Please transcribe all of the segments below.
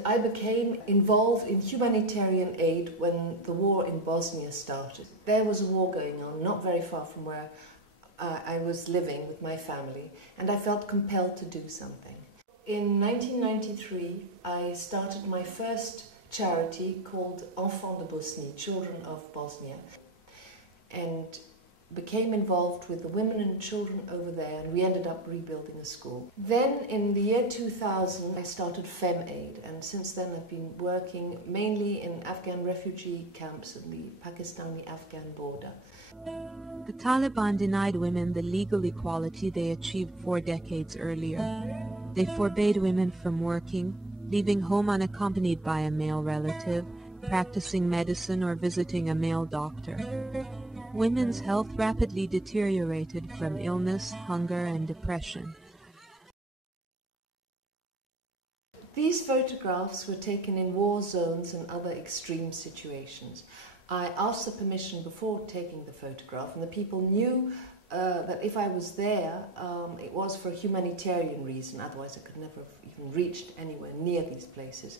And I became involved in humanitarian aid when the war in Bosnia started. There was a war going on not very far from where I was living with my family, and I felt compelled to do something. In 1993, I started my first charity called Enfants de Bosnie, Children of Bosnia, and became involved with the women and children over there, and we ended up rebuilding a school. Then in the year 2000 I started FemAid, and since then I've been working mainly in Afghan refugee camps at the Pakistani-Afghan border. The Taliban denied women the legal equality they achieved 4 decades earlier. They forbade women from working, leaving home unaccompanied by a male relative, practicing medicine or visiting a male doctor. Women's health rapidly deteriorated from illness, hunger, and depression. These photographs were taken in war zones and other extreme situations. I asked the permission before taking the photograph, and the people knew that if I was there, it was for a humanitarian reason, otherwise I could never have even reached anywhere near these places.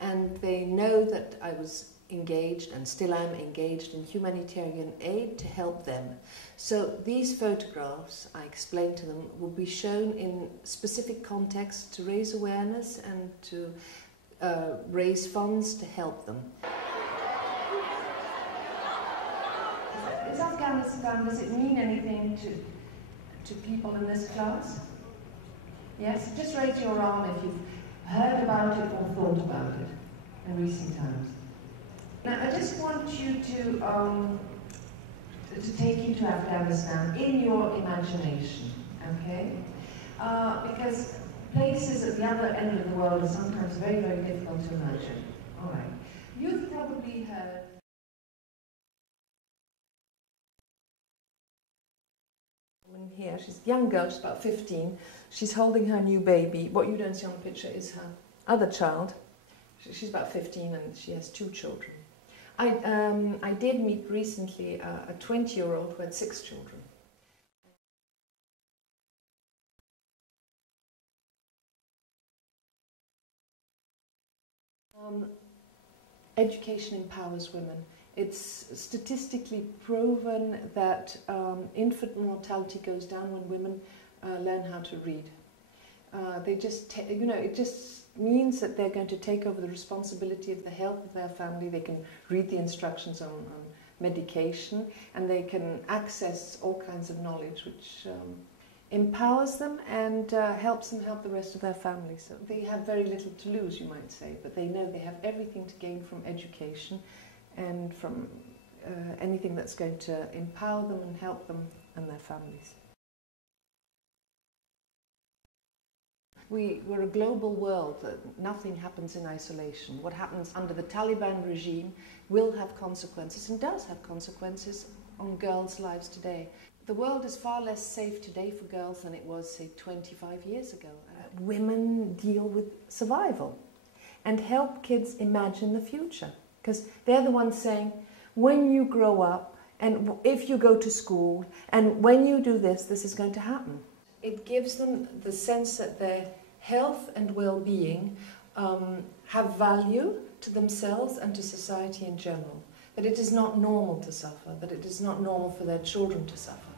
And they know that I was engaged, and still am engaged, in humanitarian aid to help them. So these photographs, I explained to them, will be shown in specific contexts to raise awareness and to raise funds to help them. Is Afghanistan, does it mean anything to people in this class? Yes? Just raise your arm if you've heard about it or thought about it in recent times. Now, I just want you to take you to Afghanistan in your imagination, okay? Because places at the other end of the world are sometimes very, very difficult to imagine. All right. You've probably heard here, she's a young girl, she's about 15. She's holding her new baby. What you don't see on the picture is her other child. She's about 15 and she has 2 children. I did meet recently a 20-year-old who had 6 children. Education empowers women. It's statistically proven that infant mortality goes down when women learn how to read. It just means that they're going to take over the responsibility of the health of their family. They can read the instructions on medication, and they can access all kinds of knowledge which empowers them and helps them help the rest of their family. So they have very little to lose, you might say, but they know they have everything to gain from education and from anything that's going to empower them and help them and their families. We're a global world, that nothing happens in isolation. What happens under the Taliban regime will have consequences, and does have consequences, on girls' lives today. The world is far less safe today for girls than it was, say, 25 years ago. Women deal with survival and help kids imagine the future, because they're the ones saying, when you grow up, and if you go to school, and when you do this, this is going to happen. It gives them the sense that their health and well-being have value to themselves and to society in general. That it is not normal to suffer, that it is not normal for their children to suffer.